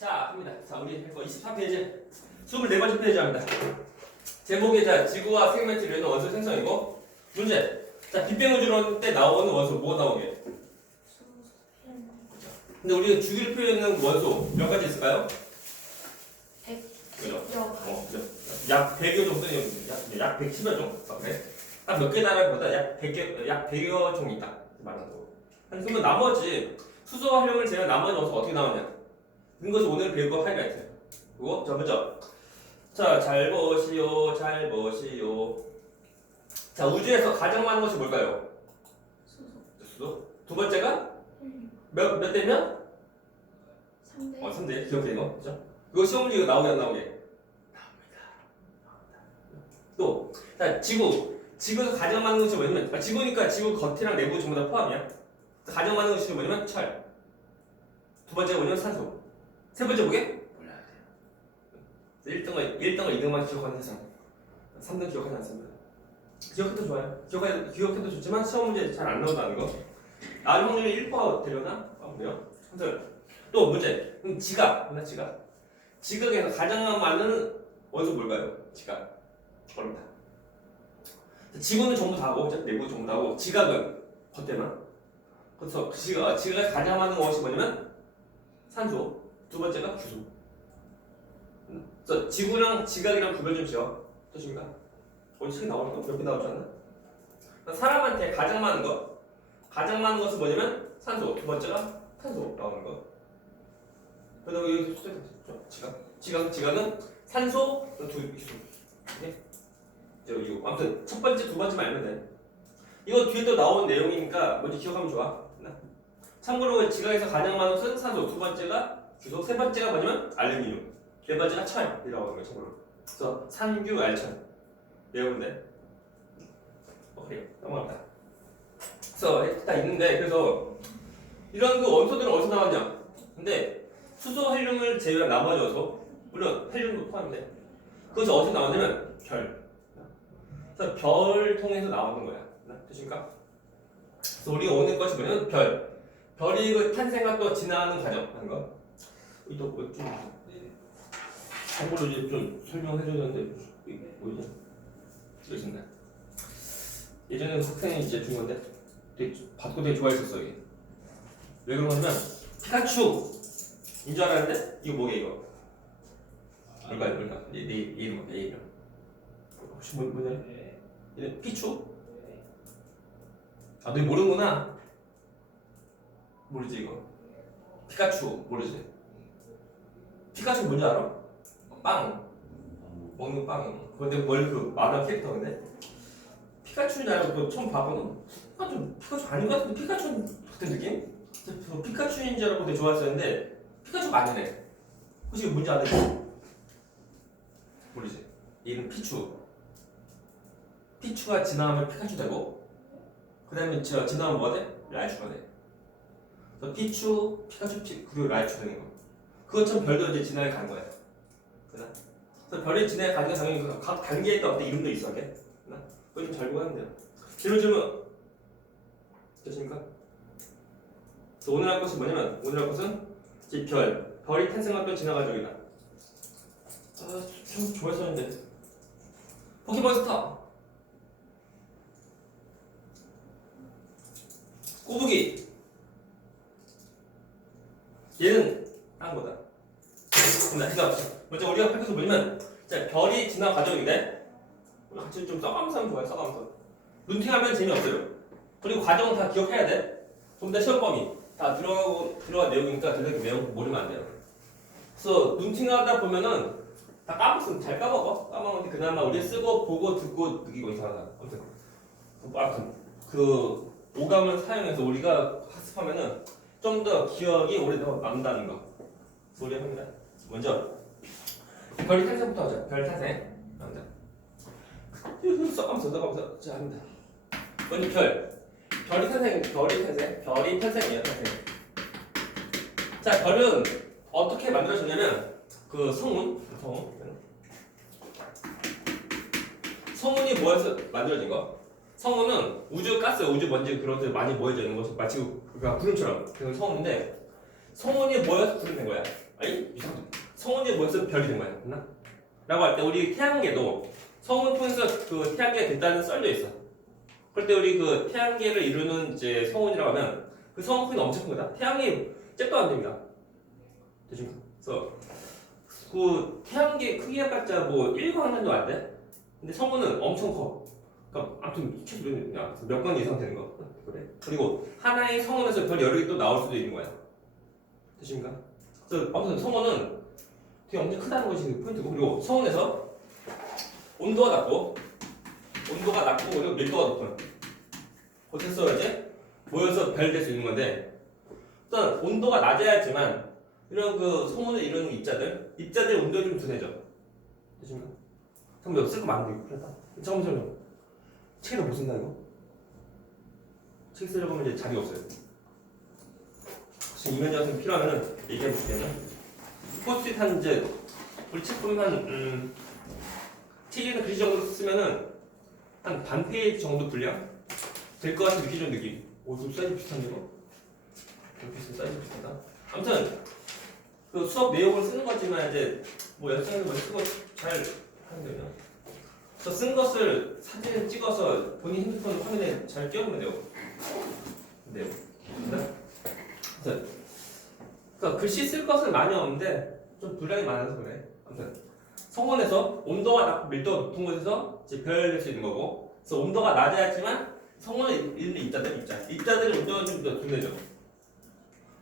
자, 갑니다. 자, 우리 할 거 24페이지. 24번째 페이지 합니다. 제목이 자, 지구와 생명체 이루는 원소 생성이고 문제. 자, 빅뱅 우주론 때 나오는 원소 뭐가 나오게? 근데 우리가 주기를 표현하는 원소 몇 가지 있을까요? 그죠? 어, 그죠? 약 100여 정도 약, 약 110여 정도 그래? 한몇개 나라보다 약 100여 약 100여 종이 있다 말하는 거. 그러면 나머지 수소 활용을 제외한 나머지 원소 어떻게 나오냐? 이것이 오늘 배울 거 하이라이트. 그거 자 먼저 자 잘 보시오 잘 보시오. 자 우주에서 가장 많은 것이 뭘까요? 수소. 두 번째가 몇 몇 대면? 어 3대 기억해 이거 그죠? 그거 시험 문제 나오게 안 나오게? 나옵니다. 또, 자, 지구. 지구에서 가장 많은 것이 뭐냐면, 아, 지구니까 지구 겉이랑 내부 전부 다 포함이야. 가장 많은 것이 뭐냐면, 철. 두 번째가 뭐냐면, 산소. 세 번째 뭐게? 몰라야 돼. 1등을, 1등을 2등만 기억하는 세상. 3등 기억하지 않습니다. 기억해도 좋아요. 기억해, 기억해도 좋지만, 시험 문제 잘 안 나온다는 거. 나올 확률이 1% 되려나? 아, 그래요? 한번 또 문제. 그럼 지각. 나 지각. 지각에서 가장 많은 원소 뭘까요? 지각. 어렵다. 지구는 전부 다고, 내부 전부 다고, 지각은 겉에만. 그래서 지각, 지각에 가장 많은 것이 뭐냐면 산소. 두 번째가 규소. 음, 그래서 지구랑 지각이랑 구별 좀 지어. 어떠십니까? 어디 책 나오는 거? 몇개 나오지 않나? 그러니까 사람한테 가장 많은 거. 가장 많은 것은 뭐냐면 산소. 두 번째가 탄소 나오는 거. 그다음에 여기 숫자? 지각. 지각. 지각은 산소 두 기수. 네. 저 이거 아무튼 첫 번째 두 번째만 알면 돼. 이거 뒤에 또 나온 내용이니까 먼저 기억하면 좋아. 나. 참고로 지각에서 가장 많은 것은 산소, 두 번째가 규소, 세 번째가 뭐냐면 알루미늄, 네 번째가 철이라고 하는 참고로. 그래서 산규, 알천. 어 그래요. 넘어갑니다. 그래서 다 있는데 그래서 이런 그 원소들은 어디서 나왔냐? 근데 수소, 헬륨을 제외한 나머지 원소 물론 헬륨도 포함돼. 그것이 어디서 나왔냐면 별. 그래서 별 통해서 나오는 거야. 되십니까? 그래서 우리가 오는 것이 뭐냐면 별. 별이 그 탄생과 또 진화하는 과정 하는 거. 이또 뭐좀 참고로 이제 좀 설명해 줘야 되는데 이게 뭐지? 여기 있습니다. 예전에 학생이 이제 준 건데 되게 받고 되게 좋아했었어 이게. 왜 그런 거냐면 피카츄인 줄 알았는데 이거 뭐게 이거? 뭘까요? 뭘까? 내, 내 이름 내 이름. 혹시 뭐 뭐냐? 얘 피추? 아, 너 모르는구나. 모르지 이거. 피카츄 모르지? 피카츄 뭔지 알아? 빵 먹는 빵. 근데 뭘그 만화 캐릭터 근데 피카츄인 줄 알고 그 처음 봐보는. 아, 좀 피카츄 아닌 것 같은데 피카츄 같은 느낌? 저 피카츄인 줄 알고 되게 좋아했었는데 피카츄가 아니네. 혹시 뭔지 아는 모르지? 이름 피추. 피추가 지나가면 피카츄 되고 그 다음에 저 지나가면 뭐가 돼? 라이츄가 돼 피추, 피카츄, 피, 그리고 라이츄 되는 거 그것처럼 별도 이제 진화해 거야 그나? 그래서 별이 진화해 게 당연히 그각 단계에 따라 어떤 이름도 있어 이게. 그나? 그거 좀잘 보고 하면 돼요. 질문 질문. 되십니까? 오늘 할 것은 뭐냐면 오늘 할 것은 이제 별. 별이 탄생한 또 진화 과정이다. 아 참 좋아했었는데. 포켓몬스터 꼬부기. 얘는 딴 거다. 그러니까 먼저 우리가 할 것은 뭐냐면 자 별이 진화 과정인데 우리 같이 좀 써가면서 좋아요 써가면서 눈팅하면 재미없어요. 그리고 과정은 다 기억해야 돼 좀 더 시험 범위. 다 들어가고 들어간 내용이니까 그렇게 외우고 모르면 안 돼요. 그래서 눈팅하다 보면은 다 까먹으면 잘 까먹어. 까먹는데 그나마 우리 쓰고 보고 듣고 느끼고 이상하다. 아무튼. 아무튼. 그 오감을 사용해서 우리가 학습하면은 좀 더 기억이 오래도록 남다는 거. 소리 합니다. 먼저 별이 탄생부터 하자. 별 탄생. 남자. 써가면서 써가면서 자 합니다. 먼저 별. 별이 탄생. 별이 탄생. 별이 탄생이에요. 탄생. 자 별은 어떻게 만들어지냐면 그 성운 성운 성운이 뭐에서 만들어진 거? 성운은 우주 가스, 우주 먼지 그런 데 많이 모여져 있는 것이 마치 그러니까 구름처럼 그런 성운인데 성운이 모여서 구름 된 거야. 별이 된 거야. 맞나? 라고 할 때 우리 태양계도 성운을 통해서 그 태양계가 됐다는 썰도 있어. 그럴 때 우리 그 태양계를 이루는 이제 성운이라고 하면 그 성운 크기는 엄청 큰 거다. 태양이 잽도 안 됩니다. 되십니까? 그래서 그 태양계 크기 해봤자 뭐 1광년도 안 돼. 근데 성운은 엄청 커. 그러니까 아무튼 몇광 이상 되는 거. 그래. 그리고 하나의 성운에서 별 여러 개 또 나올 수도 있는 거야. 되십니까? 그래서 아무튼 성운은 되게 엄청 크다는 것이 포인트고 그리고 성운에서 온도가 낮고 온도가 낮고 그리고 밀도가 높은 곳에서 이제 모여서 별될수 있는 건데 일단 온도가 낮아야지만 이런 그 성운을 이루는 입자들 입자들 온도가 좀 둔해져. 되십니까? 잠깐만 쓸거 많은데 큰일났다. 잠깐만 책에다 못 쓴다 이거? 책 쓰려고 하면 이제 자리가 없어요. 같은 거 필요하면 얘기해 볼게요 포스트잇 한 이제 우리 책 보면 한 음, 책에는 글씨 정도 쓰면은 한 반 페이지 정도 분량 될 것 같은 느낌. 오, 좀 사이즈 비슷한데 이거? 이렇게 있으면 사이즈 비슷하다. 아무튼 그 수업 내용을 쓰는 거지만 이제 뭐 연습생들 뭐 쓰고 잘 하는데요. 그래서 쓴 것을 사진을 찍어서 본인 핸드폰 화면에 잘 띄워놓으면 돼요. 네. 네. 그래서 그러니까 글씨 쓸 것은 많이 없는데 좀 분량이 많아서 그래. 아무튼 성원에서 온도가 낮고 밀도가 높은 곳에서 이제 별을 낼수 있는 거고, 그래서 온도가 낮아야지만 성원에 있는 입자들 입자, 입자들의 온도가 좀더 둔해져.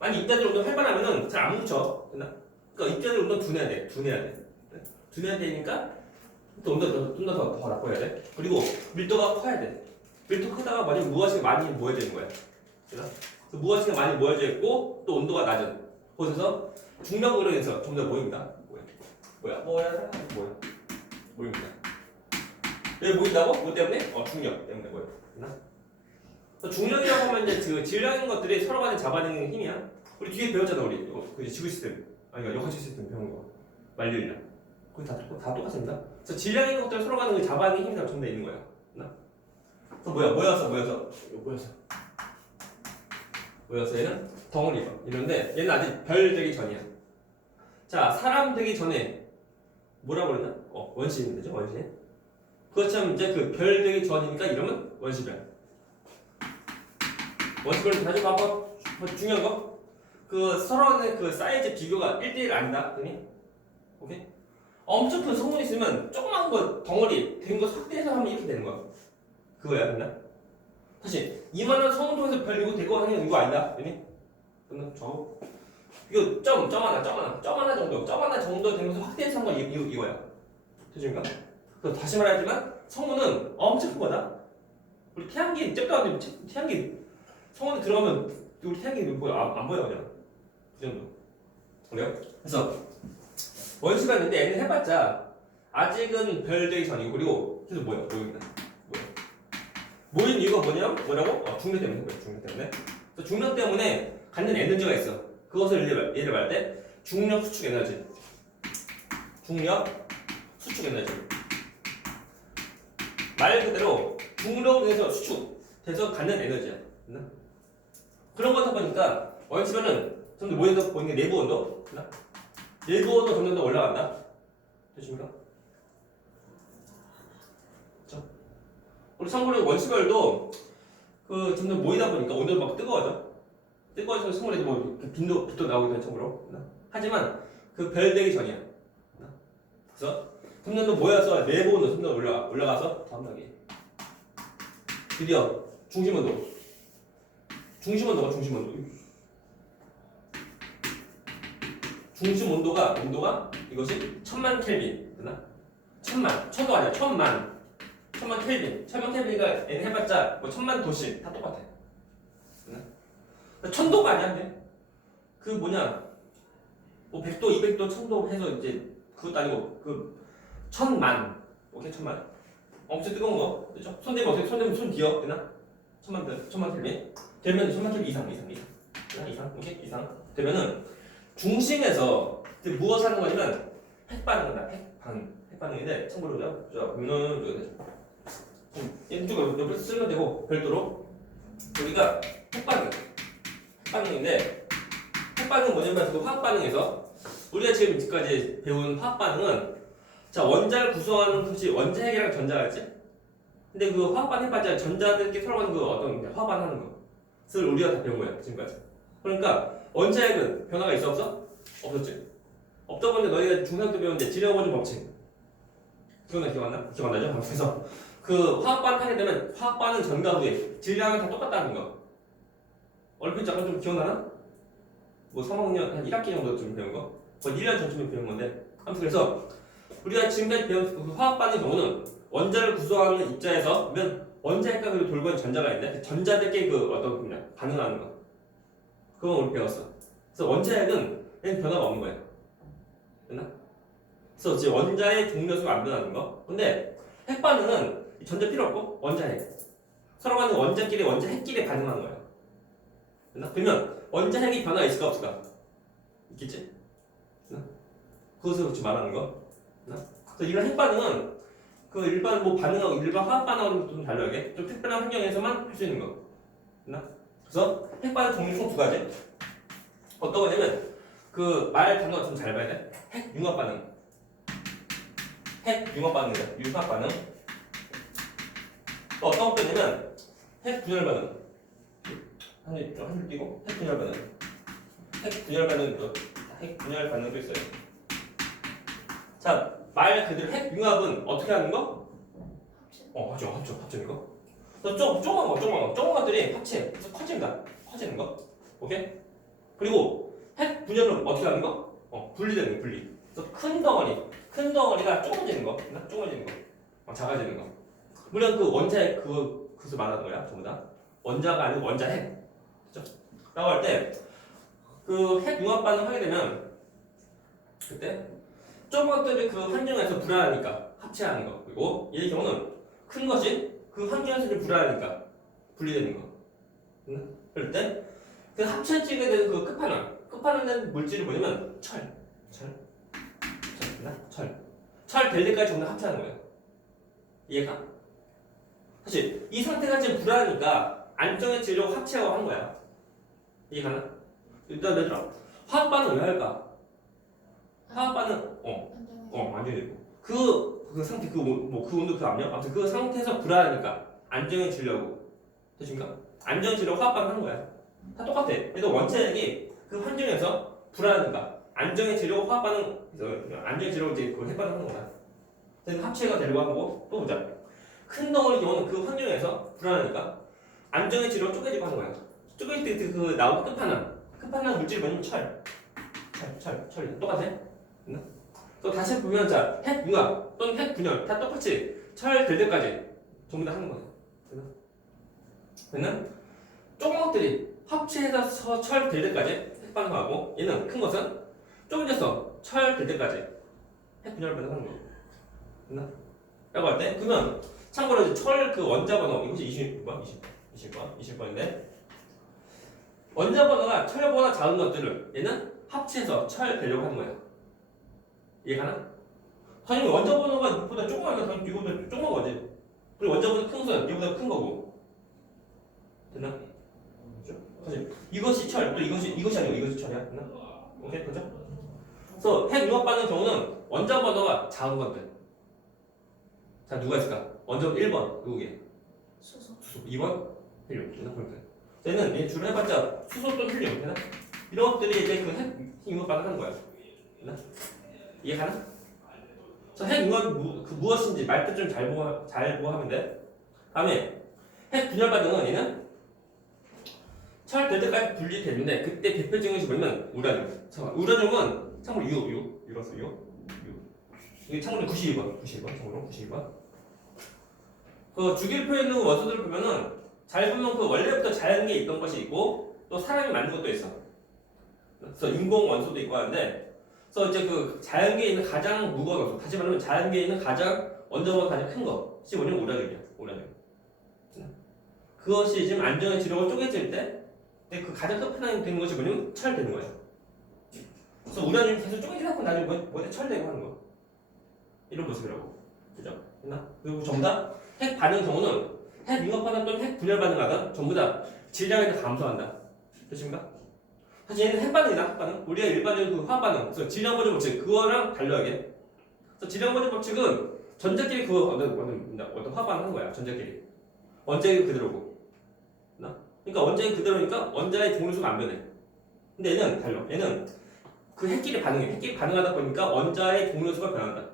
만약 입자들 온도 활발하면은 잘 안 묻혀? 그러니까 입자들 온도 둔해야 돼, 둔해야 돼. 네? 둔해야 되니까 또 온도 좀더 더 낮고 해야 돼. 그리고 밀도가 커야 돼. 밀도 크다가 만약 무엇이 많이 모여져 있는 거야. 그래서 무엇이 많이 모여져 있고 또 온도가 낮은 곳에서 중력으로 인해서 좀더 모입니다. 뭐야? 뭐야? 뭐야? 뭐야? 모입니다. 왜 모인다고? 뭐 때문에? 어 중력 때문에 모여. 그래서 중력이라고 하면 이제 그 질량인 것들이 서로 간에 잡아내는 힘이야. 우리 뒤에 배웠잖아 우리 이거 그 지구 시스템 아니 그러니까 역학 시스템 배운 거 만료율량. 거기 다, 똑- 다 똑같습니다. 그래서 질량인 것들 서로 간에 잡아내는 힘이 다 있는 거야. 됐나? 그래서 뭐야? 모여서 모여서 모여서 모여서 얘는 덩어리가 이런데 얘는 아직 별 되기 전이야. 자, 사람 되기 전에 뭐라고 그랬나? 어, 원시인 되죠, 원시인. 그것처럼 이제 그 별 되기 전이니까 이름은 원시별. 원시별 다시 봐봐. 뭐 중요한 거. 그 서로 간의 그 사이즈 비교가 1대1 아니다. 그니? 오케이? 엄청 큰 성분이 있으면 조그만 거 덩어리 된거 확대해서 하면 이렇게 되는 거야. 그거야, 됐나? 다시 이만한 성분 통해서 별이고 되고 하는 이거 아니다. 그니? 끝나? 저 이거 점, 점 하나, 점 하나, 점 하나 정도, 점 하나 정도 되면서 확대해서 한건 이거, 이거야. 되십니까? 그래서 다시 말하지만 성운은 엄청 큰 거다. 우리 태양계 잽도 안 되면 태- 태양계 성운에 들어가면 우리 태양계 뭐야 안, 안 보여 그냥 그 정도. 그래요? 그래서 원시가 있는데 얘는 해봤자 아직은 별 되기 전이고 그리고 계속 뭐야 모입니다. 모인 이유가 뭐냐면 뭐라고? 어, 중력 때문에 그래 중력 때문에. 중력 때문에 갖는 에너지가 있어. 그것을 예를, 예를 말할 때 중력 수축 에너지. 중력 수축 에너지. 말 그대로 중력에서 수축 돼서 갖는 에너지야. 됐나? 그런 거다 보니까 원시면은 좀더 모여서 보이는 게 내부 온도. 됐나? 내부 온도 점점 더 올라간다. 되십니까? 그렇죠? 우리 참고로 원시별도 그 점점 모이다 보니까 온도가 막 뜨거워져. 뜨거워서 성물에 뭐 빈도 빛도 나오기도 한 참고로. 하지만 그 별 되기 전이야. 그래서 더 모여서 내부 온도 점점 올라가 올라가서 다음 단계. 드디어 중심 온도. 중심 온도가 중심 온도. 중심 온도가 온도가 이것이 천만 켈빈 되나? 천만 천도 아니야 천만 천만 켈빈 천만 켈빈이가 얘는 해봤자 뭐 천만 도시 다 똑같아. 천도가 아니야 근데? 그 뭐냐? 뭐 100도 200도 천도 해서 이제 그것도 아니고 그 천만. 오케이 천만. 엄청 뜨거운 거. 그죠? 손 대면 어떻게 손 대면 손 뒤어? 되나? 천만 kel빈 천만 켈빈 되면 천만 켈빈 이상 이상 이상. 되나? 이상 오케이? 이상. 되면은 중심에서 무엇을 하는 거냐면 핵 반응이다 핵 반응. 핵 반응인데 참고로요 자 보면은 이쪽으로 옆에 쓰면 되고 별도로. 여기가 핵 반응. 핵 반응인데 핵 반응 뭐냐면 그 화학 반응에서 우리가 지금까지 배운 화학 반응은 자 원자를 구성하는 것이 원자 핵이랑 전자였지. 근데 그 화학 반응 해봤자 전자들끼리 서로 간그 어떤 화학 반응하는 것을 우리가 다 배운 거야 지금까지. 그러니까 원자 핵은 변화가 있어 없어? 없었지. 없다 보니 너희가 중학교 때 배웠는데 지려보는 법칙. 기억나 기억 안 나? 기억 안 나죠? 그래서 그 화학 반응 하게 되면 화학 반응 전과 후에 질량은 다 똑같다는 거. 얼핏 잠깐 좀 기억나나? 뭐 3학년 한 1학기 정도 좀 배운 거? 거의 1년 전쯤에 배운 건데. 아무튼 그래서 우리가 지금까지 배운 그 화학 반응 경우는 원자를 구성하는 입자에서 면 원자핵과 그리고 돌고 있는 전자가 있는데 그 전자들끼리 그 어떤 그냥 반응하는 거. 그건 우리 배웠어. 그래서 원자핵은 그냥 변화가 없는 거야. 됐나? 그래서 이제 원자의 종료수가 안 변하는 거. 근데 핵 반응은 이 전자 필요 없고 원자핵. 서로 간에 원자끼리 원자핵끼리 반응하는 거야 됐나? 그러면 원자핵이 변화가 있을까 없을까? 있겠지? 됐나? 그것을 지금 말하는 거? 그래서 이런 핵 반응은 그 일반 뭐 반응하고 일반 화학 반응하고는 좀 달라게 좀 특별한 환경에서만 할 수 있는 거. 됐나? 그래서 핵 반응 종류 총 두 가지. 어떤 거냐면 그 말 단어 좀 잘 봐야 돼. 핵 융합 반응. 핵 융합 반응이야. 융합 반응. 또 어떤 거냐면 핵 분열 반응. 한줄 한줄 띄고 핵 분열 반응. 핵 분열 반응 또핵 분열 반응도 있어요. 자, 말 그대로 핵 융합은 어떻게 하는 거? 어, 합쳐, 합쳐, 합치는 거. 그래서 조, 조그만 거, 조그만 거, 조그만 것들이 합체, 그래서 커진다. 커지는 거. 오케이? 그리고 핵 분열은 어떻게 하는 거? 어, 분리되는 거, 분리. 그래서 큰 덩어리, 큰 덩어리가 조그매지는 거, 나 조그매지는 거, 어, 작아지는 거. 물론 그 원자핵 그 그것을 말하는 거야, 전부 다. 원자가 아니고 원자핵. 라고 할 때, 그 핵 융합 반응 하게 되면, 그때 조그만 것들이 그 환경에서 불안하니까 합체하는 거 그리고 얘의 경우는 큰 것이 그 환경에서 좀 불안하니까 분리되는 거 응? 그럴 때 그 합체지게 되는 그 끝판왕 끝판왕 된 물질을 뭐냐면 철 철. 철, 있나? 철. 철 될 때까지 전부 다 합체하는 거예요 이해가? 사실 이 상태가 지금 불안하니까 안정해지려고 합체하고 하는 거야 이해가나? 일단 얘들아 화학 반응 왜 할까? 화학 반응 어 어, 안정되고. 그, 그 상태, 그, 뭐, 그 온도, 그 압력? 아무튼 그 상태에서 불안하니까 안정해지려고. 되십니까? 안정해지려고 화합반응 하는 거야. 다 똑같아. 그래도 원체력이 그 환경에서 불안하니까 안정해지려고 그래서 안정해지려고 이제 그 핵반응 하는 거야. 그래서 합체가 되려고 하고, 또 보자. 큰 덩어리 경우는 그 환경에서 불안하니까 안정해지려고 쪼개지고 하는 거야. 쪼개질 때그 나온 끝판왕. 끝판왕 물질이 뭐냐면 철. 철, 철, 철이 똑같아? 또 다시 보면 자, 핵 융합 또는 핵 분열 다 똑같이 철 될 때까지 전부 다 하는. 됐나? 됐나? 조그만 것들이 합체해서 철 될 때까지 핵 반응하고 얘는 큰 것은 좁아져서 철 될 때까지 핵 분열 반응하는 거예요. 됐나? 라고 할 때 그러면 참고로 철 그 원자 번호 이것이 20번, 20, 20번, 20번인데 원자 번호가 철보다 작은 것들을 얘는 합체해서 철 되려고 하는 거예요. 이해가나? 당연히 원자 번호가 이보다 조그마니까 당연히 이거보다 조그만 거지. 그리고 원자 번호 큰 것은 이거보다 큰 거고. 됐나? 그죠? 사실 이것이 철, 또 이것이 이것이 아니고 이것이 철이야. 됐나? 오케이, 그죠? 그래서 핵 융합 반응 경우는 원자 번호가 작은 것들. 자, 누가 있을까? 원자 1번 누구게? 수소 수소. 2번 헬륨. 됐나? 그렇게. 얘는 얘 주로 해봤자 수소 또는 헬륨. 됐나? 이런 것들이 이제 그핵 융합 반응 하는 거야. 됐나? 이해가나? 저 핵융합이 무, 그 무엇인지 말뜻 좀 잘 보고 잘 보고 하면 돼. 다음에 핵 분열 반응은 얘는 철될 때까지 분리되는데 그때 대표 증응이 뭐냐면 우라늄. 잠깐 우라늄은 참고로 U U U라서 U U 이게 참고로 92번 92번 참고로 92번. 그 주기율표에 있는 원소들을 보면은 잘 보면 그 원래부터 자연계에 있던 것이 있고 또 사람이 만든 것도 있어. 그래서 인공 원소도 있고 하는데 그래서 이제 그 자연계에 있는 가장 무거운 원소, 다시 말하면 자연계에 있는 가장 원자보다 가장 큰 것이 뭐냐면 우라늄이야. 우라늄. 그것이 지금 안정해지려고 쪼개질 때, 근데 그 가장 끝판왕이 되는 것이 뭐냐면 철 되는 거야. 그래서 우라늄이 계속 쪼개지고 나중에 뭐, 뭐에 철되고 하는 거. 이런 모습이라고. 그죠? 됐나? 그리고 다핵 반응 경우는 핵 융합 반응 또는 핵 분열 반응하다 전부 다 질량이 다 감소한다. 되십니까? 사실 얘는 핵 반응이다 핵 반응. 우리가 일반적으로 그 화학 반응. 그래서 질량 보조 법칙 그거랑 달라하게. 그래서 질량 보조 법칙은 전자끼리 그거 어떤 어떤 어떤 화학 반응 하는 거야 전자끼리. 원자기 그대로고. 나? 그러니까 원자기 그대로니까 원자의 종류수가 안 변해. 근데 얘는 달라. 얘는 그 핵끼리 반응해. 핵끼리 반응하다 보니까 원자의 종류수가 변한다.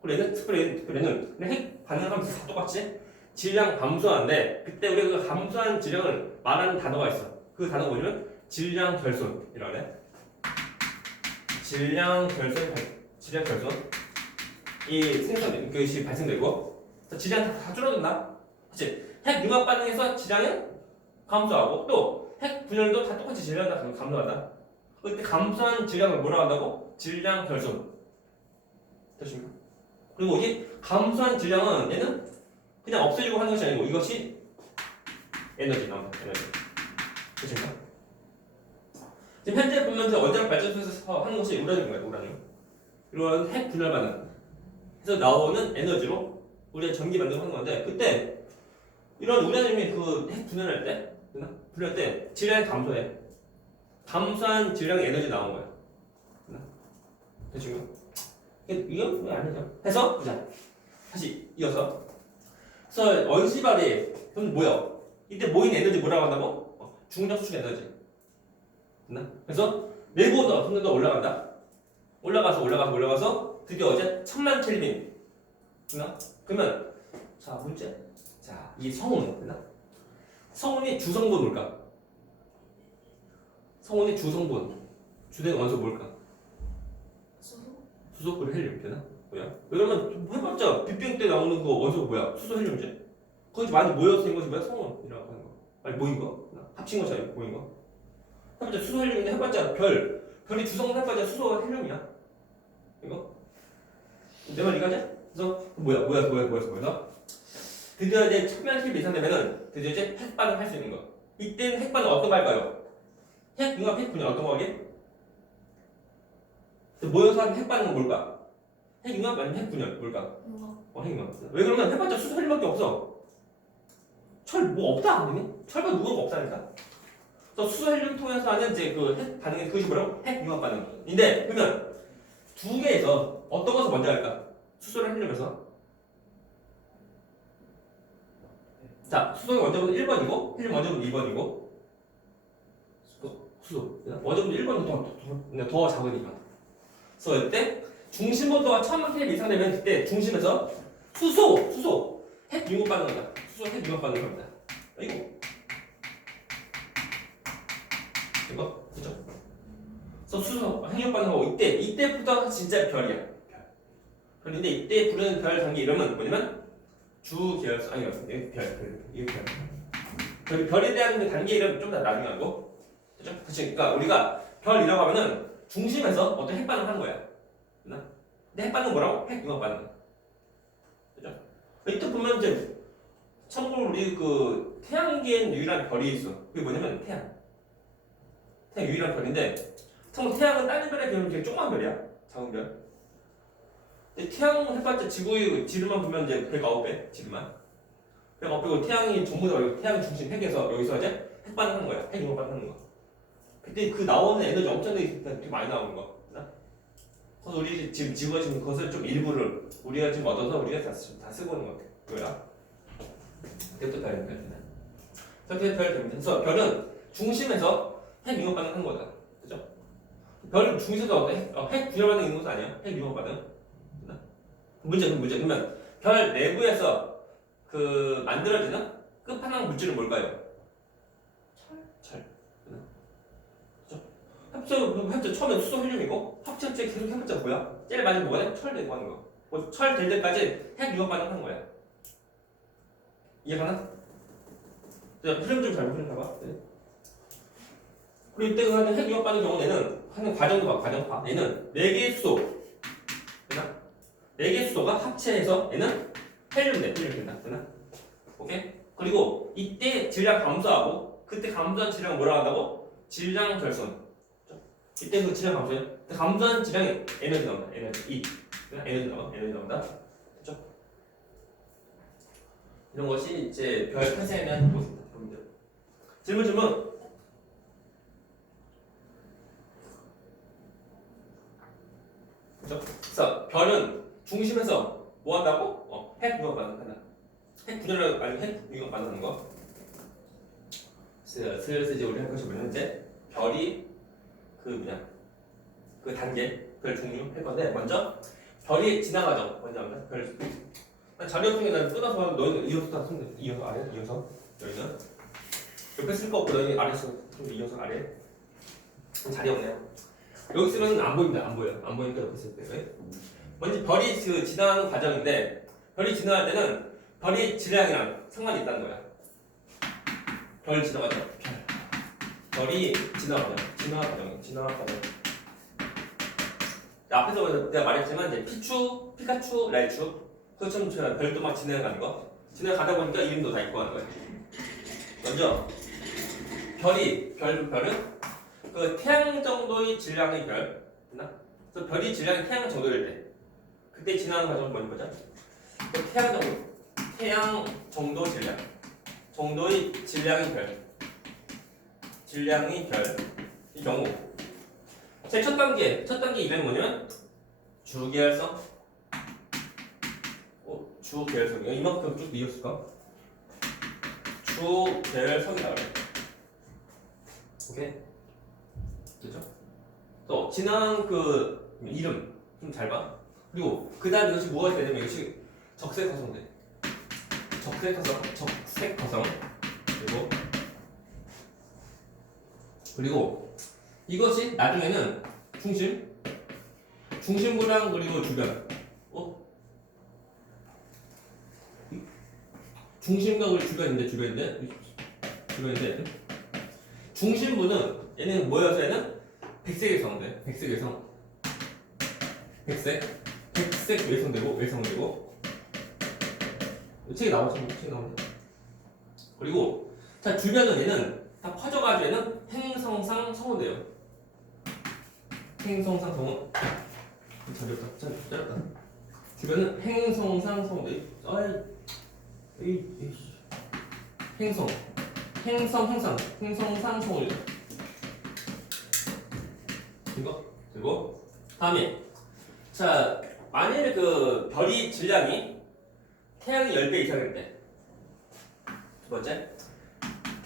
그리고 얘는 특별히 특별히는 그냥 핵 반응하면서 다 똑같이 질량 감소하는데 그때 우리가 그 감소한 질량을 말하는 단어가 있어. 그 단어가 뭐냐면 질량 결손이라 그래. 질량 결손, 질량 결손. 이 생성 그것이 발생되고 질량 다, 다 줄어든다. 그치? 핵 융합 반응에서 질량은 감소하고 또 핵 분열도 다 똑같이 질량 다 감소한다. 그때 감소한 질량을 뭐라 한다고? 질량 결손. 됐습니까? 그리고 이 감소한 질량은 얘는 그냥 없어지고 하는 것이 아니고 이것이 에너지 나온다. 에너지. 됐습니까? 지금 현재 보면 이제 원자력 발전소에서 하는 것이 우라늄인 거예요. 우라늄. 이런 핵 분열 반응. 해서 나오는 에너지로 우리가 전기 만들고 하는 건데 그때 이런 우라늄이 그 핵 분열할 때? 분열할 때 질량이 감소해. 감소한 질량의 에너지 나온 거야. 됐습니까? 이건 왜 아니죠? 해서 보자. 다시 이어서. 그래서 원시발이 그럼 뭐야? 이때 모인 에너지 뭐라고 한다고? 어, 중력 수축 에너지. 됐나? 그래서 내부도 점점 더 올라간다. 올라가서 올라가서 올라가서 드디어 어제 천만 켈빈. 됐나? 그러면 자 문제. 자 이 성운 됐나? 성운이 주성분 뭘까? 성운이 주성분. 주된 원소 뭘까? 수소? 수소 그리고 헬륨 되나? 뭐야? 왜냐면 해봤자 빅뱅 때 나오는 거 원소가 뭐야? 수소 헬륨이지? 거기 많이 모여서 된 것이 뭐야? 성운이라고 하는 거 아니 모인 거? 합친 아니고 모인 거 해봤자 수소 헬륨인데 해봤자 별 별이 주성분 해봤자 수소 헬륨이야 이거? 내 말 이해가냐? 그래서 뭐야 뭐야 뭐야 뭐야 뭐야 드디어 이제 천만 킬 이상 되면은 드디어 이제 핵 반응 할수 있는 거 이때는 핵 반응 어떤 거 할까요? 핵 융합 핵 분열 어떤 거 하게? 모여서 하는 핵 반응은 뭘까? 핵 융합 아니면 핵 분열 뭘까? 어, 핵 융합. 왜 그러면 해봤자 수소 헬륨밖에 없어. 철 뭐 없다 안 되니? 철과 누가 없다니까. 그래서 수소 헬륨 통해서 하는 이제 그핵 반응이 그것이 뭐라고? 핵 융합 반응인데 그러면 두 개에서 어떤 것을 먼저 할까? 수소를 헬륨에서 자 수소가 먼저보다 1번이고 헬륨 먼저보다 2번이고 수소 먼저보다 1번이 더, 더, 더 작으니까 그래서 이때 중심 온도가 1000만 켈빈 이상 되면 그때 중심에서 수소, 수소, 핵 융합 반응한다. 수소 핵 융합 반응합니다. 이거 이거 그죠? 그래서 수소 핵 융합 반응하고 이때 이때부터 진짜 별이야. 별. 별인데 이때 부르는 별 단계 이름은 뭐냐면 주 계열성 아니요 별, 별, 이거 별. 별 별에 대한 그 단계 이름 좀더 나중에 하고 그죠? 그러니까 우리가 별이라고 하면은 중심에서 어떤 핵 반응 하는 거야. 근데 핵 반응 뭐라고? 핵 융합 반응. 그죠? 이때 보면 이제 참고로 우리 그 태양계엔 유일한 별이 있어. 그게 뭐냐면 태양. 태양 유일한 별인데 참고로 태양은 다른 별에 비하면 되게 조그만 별이야. 작은 별. 근데 태양 해봤자 지구의 지름만 보면 이제 109배 지름만. 109배고 태양이 전부 다 태양 중심 핵에서 여기서 이제 핵 반응하는 거야. 핵 융합 반응하는 거. 그때 그 나오는 에너지 엄청나게 많이 나오는 거. 그래서 우리 지금 지금 그것을 좀 일부를 우리가 지금 얻어서 우리가 다, 쓰- 다 쓰고 있는 것 같아요. 그거야. 그때부터 별 됩니다. 그렇게 별 됩니다. 그래서 별은 중심에서 핵 융합 반응 한 거다. 그죠? 별은 중심에서 어떤 핵, 어, 핵 분열 반응 있는 것도 아니야. 핵 융합 반응. 문제, 그럼 문제. 그러면 별 내부에서 그 만들어지는 끝판왕 물질은 뭘까요? 철? 합쳐, 합쳐 처음에 수소 헬륨이고 합쳤지 계속 해봤자 뭐야? 제일 마지막 뭐야? 철 되고 하는 거. 뭐, 철될 때까지 핵 융합 반응 하는 거야. 이해가나? 자, 흐름 좀 잘, 흐름 봐봐. 네. 그리고 이때 하는 핵 융합 반응 경우에는 하는 과정도 봐, 과정 봐. 얘는 4개의 수소. 되나? 4개의 수소가 합체해서 얘는 헬륨 돼, 헬륨 된다. 되나? 오케이? 그리고 이때 질량 감소하고 그때 감소한 질량 뭐라 한다고? 질량 결손. 이때 그 질량 감소해요. 감소한 질량이 에너지 나온다. 에너지 E. 에너지 나와. 에너지 나온다. 그죠? 이런 것이 이제 별 탄생에 대한 모습입니다. 여러분들. 질문 질문. 그죠? 그래서 별은 중심에서 뭐 한다고? 어, 핵 구역 반응한다. 핵 구조를 아니 핵 구역 반응하는 거. 슬슬 이제 우리 할 것이 뭐냐면 이제 별이 그 뭐냐 그 단계 별 종류 할 건데 먼저 별이 지나가죠. 먼저 하면 별 자료 중에 난 끊어서 너희는 이어서 다 손, 이어서 아래 이어서 너희는 옆에 쓸 거 없고 너희 아래서 좀 이어서 아래 자리 없네요. 여기 쓰면 안 보입니다. 안 보여. 안 보이니까 옆에 쓸 거예요. 먼저 별이 그 지나가는 과정인데 별이 지나갈 때는 별이 질량이랑 상관이 있다는 거야. 별 지나가죠. 별. 별이 지나가죠. 지나가 과정. 자, 앞에서 내가 말했지만 이제 피추, 피카츄, 라이츄 그처럼 별도 막 지나가는 거. 지나가다 보니까 이름도 다 있고 하는 거예요. 먼저 별이 별 별은 그 태양 정도의 질량의 별, 됐나? 그래서 별이 질량이 태양 정도일 때 그때 지나는 과정을 먼저 보자. 그 태양 정도, 태양 정도 질량, 정도의 질량의 별, 질량의 별의 경우 제 첫 단계, 첫 단계 이름이 뭐냐면 주계열성. 어, 주계열성. 이만큼 쭉 이었을까? 주계열성이라고 그래. 오케이. 됐죠? 또 지난 그 이름 좀 잘 봐. 그리고 그 다음 이것이 뭐가 되냐면 이것이 적색 화성 돼. 적색 화성, 적색 화성 그리고 그리고 이것이 나중에는 중심, 중심부랑 그리고 주변, 어? 중심과 우리 주변인데 주변인데? 주변인데 중심부는 얘는 뭐여서 얘는? 백색의 성돼 백색의 성. 백색. 백색 외성되고 외성되고. 책에 나오죠 책에 나오죠 그리고 자 주변은 얘는 다 퍼져가지고 얘는 행성상 성운돼요 행성상 성운 잘렸다 잘 잘렸다. 주변은 행성상 성운돼 아이 이, 이 행성. 행성 행성 행성상 성운 이거? 그리고 다음에. 자 만일 그 별이 질량이 태양의 10배 이상일 때. 두 번째.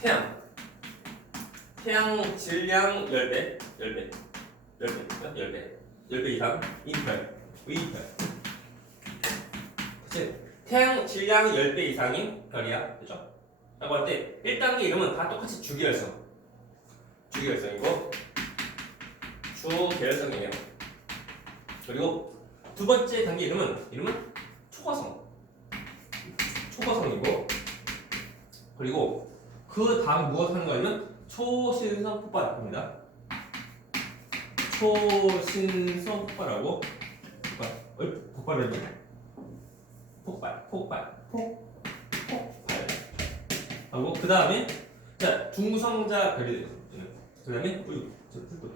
태양. 태양 질량 10배 10배 10배 10배 10배 이상 인별 의별 그치 태양 질량 10배 이상인 별이야 그죠? 라고 할 때 1단계 이름은 다 똑같이 주기열성 주기열성이고 주계열성이에요. 그리고 두 번째 단계 이름은 이름은 초과성. 초과성이고 그리고 그 다음 무엇 하는 거냐면 초신성 폭발입니다. 초신성 폭발하고 폭발, 어이, 폭발이죠. 폭발, 폭발, 폭, 폭발. 하고 그 다음에 자 중성자 별이 돼요. 그 다음에 우유, 저 뜯고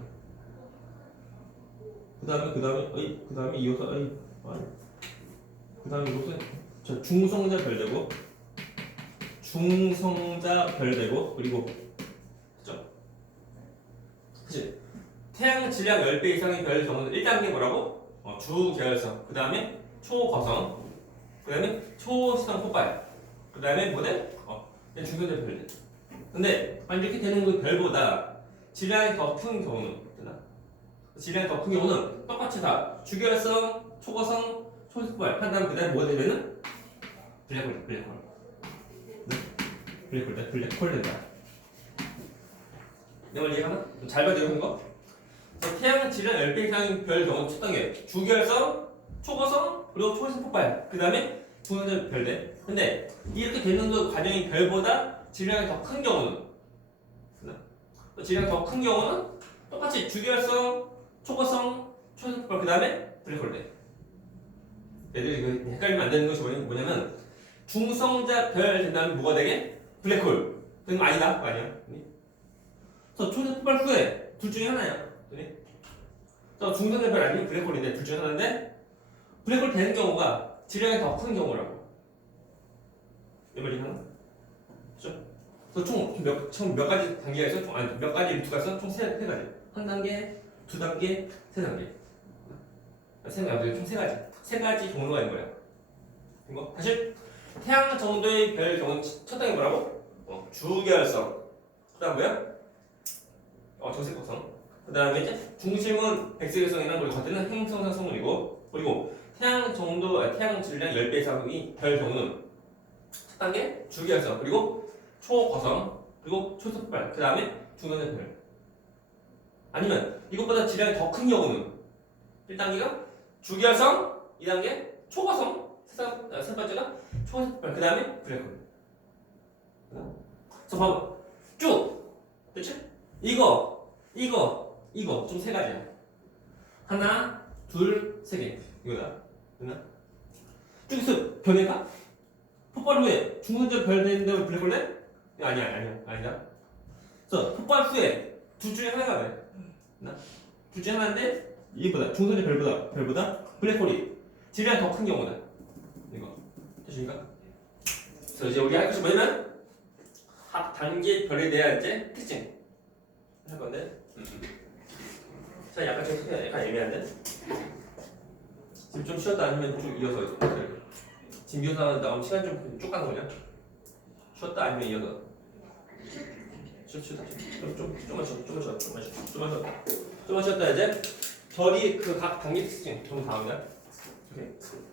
그 다음에 그 다음에 어이 그 다음에 이어서 어이 그 다음에 이것은 저 중성자 별 되고 중성자 별 되고 그리고 그죠? 그치? 태양 질량 10배 이상의 별 경우는 1단계 뭐라고? 어, 주계열성 그 다음에 초거성 그 다음에 초시성 폭발 그 다음에 뭐래? 어, 중성자 별들 근데 이렇게 되는 그 별보다 질량이 더 큰 경우는 되나? 질량이 더 큰 경우는 똑같이 다 주결성, 초거성, 초식발 한 다음 그다음 뭐가 되면은 블랙홀, 블랙홀. 네? 블랙홀, 돼, 블랙홀 된다. 내말 이해가나? 좀잘 봐야 되는 거. 그래서 태양 질량 10배 이상의 별 경우 첫 단계 주결성, 초거성, 그리고 초식 폭발. 그 다음에 분홍색 별대. 근데 이렇게 되는 그 과정이 별보다 질량이 더 큰 경우는 질량이 더 큰 경우는 똑같이 주결성, 초고성, 초석발 그 다음에 블랙홀대. 얘들이 그 헷갈리면 안 되는 것이 뭐냐- 뭐냐면 중성자 별 된다면 뭐가 되게 블랙홀. 그건 아니다. 아니야. 그래서 초석발 후에 둘 중에 하나야. 그래? 저 중성자 별 아니면 블랙홀인데 둘 중에 하나인데 블랙홀 되는 경우가 질량이 더 큰 경우라고. 내 말이 하나? 그죠? 그래서 총몇 총 몇 가지 단계가 있어? 총, 아니 몇 가지 루트가 있어? 총세 세 가지. 한 단계, 두 단계, 세 단계. 세 가지, 총세 가지. 세 가지 경로가 있는 거야. 이거 다시 태양 정도의 별 경우는 첫 단계 뭐라고? 어, 주결성. 그다음 뭐야? 어, 저색곡성. 그 다음에 이제 중심은 백색일성이랑 그리고 겉에는 행성상 성분이고 그리고 태양 정도 아, 태양 질량 10배 이상의 별 경우는 첫 단계 주기활성 그리고 초거성 그리고 초석발 그 다음에 중간의 별. 아니면 이것보다 질량이 더 큰 경우는 1단계가 주기활성 2단계 초거성 세, 아, 세 번째가 초석발 그 다음에 블랙홀 그래서 봐봐. 쭉! 그치? 이거 이거 이거 좀 세 가지야. 하나 둘 세 개. 이거다. 됐나? 쭉해서 변해가? 폭발 후에 중선적 별 되는데 블랙홀 돼? 아니야 아니야 아니다. 그래서 폭발 후에 둘 중에 하나가 돼. 됐나? 둘 중에 하나인데 이거보다. 중선적 별보다 별보다 블랙홀이 질량 더 큰 경우다. 이거. 되십니까? 그래서 이제 우리 할 것이 뭐냐면 각 단계 별에 대한 이제 특징. 할 건데? 자 약간 좀 약간 애매한데? 지금 좀 쉬었다 아니면 쭉 이어서 이제 지금 이어서 나오면 시간 좀쭉 가는 거냐? 쉬었다 아니면 이어서? 쉬 쉬었다. 좀, 좀 좀만 쉬어 좀만 쉬어 좀만 쉬어 좀만 쉬어 좀만 쉬었다 이제? 별이 그각 단계 특징 좀 다음이야. 오케이